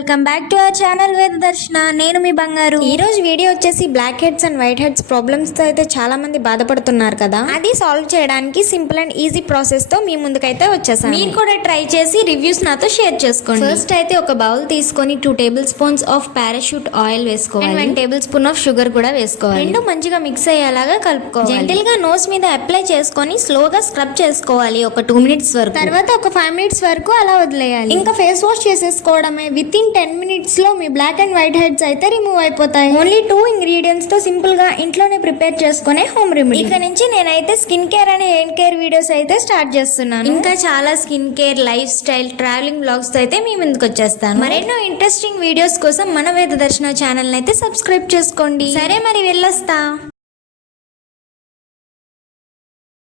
Welcome back to our channel వేద దర్శన. నేను మీ బంగారు. ఈ రోజు వీడియో వచ్చేసి black heads and white heads problems తో అయితే చాలా మంది బాధపడుతున్నారు కదా, అది సాల్వ్ చేయడానికి సింపుల్ అండ్ ఈజీ ప్రాసెస్ తో మీ ముందుకైతే వచ్చేసాను. మీరు కూడా ట్రై చేసి రివ్యూస్ నాతో షేర్ చేసుకోండి. ఫస్ట్ అయితే ఒక బౌల్ తీసుకొని 2 table spoons of parachute oil వేసుకోవాలి. 1 టేబుల్ స్పూన్ ఆఫ్ షుగర్ కూడా వేసుకోవాలి. రెండు మంచిగా మిక్స్ అయ్యేలాగా కలుపుకోవాలి. జెంటిల్ గా నోస్ మీద అప్లై చేసుకొని స్లోగా స్క్రబ్ చేసుకోవాలి ఒక 2 మినిట్స్ వరకు. తర్వాత ఒక 5 మినిట్స్ వరకు అలా వదిలేయాలి. ఇంకా ఫేస్ వాష్ చేసేసుకోవడమే. విత్ ఇన్ 10 మినిట్స్ లో మీ బ్లాక్ అండ్ వైట్ హెడ్స్ అయితే రిమూవ్ అయిపోతాయి. ఓన్లీ 2 ఇంగ్రీడియంట్స్ తో సింపుల్ గా ఇంట్లోనే ప్రిపేర్ చేసుకునే హోమ్ రెమెడీ. ఇక నుంచి నేనైతే skin care and hair care videos అయితే స్టార్ట్ చేస్తున్నాను. ఇంకా చాలా skin care, life style, travelling blogs తో అయితే మీ ముందుకు వచ్చేస్తాను. మరెన్నో ఇంట్రెస్టింగ్ వీడియోస్ కోసం మన వేద దర్శన ఛానల్ అయితే సబ్స్క్రైబ్ చేసుకోండి. సరే మరి వెళ్ళొస్తా.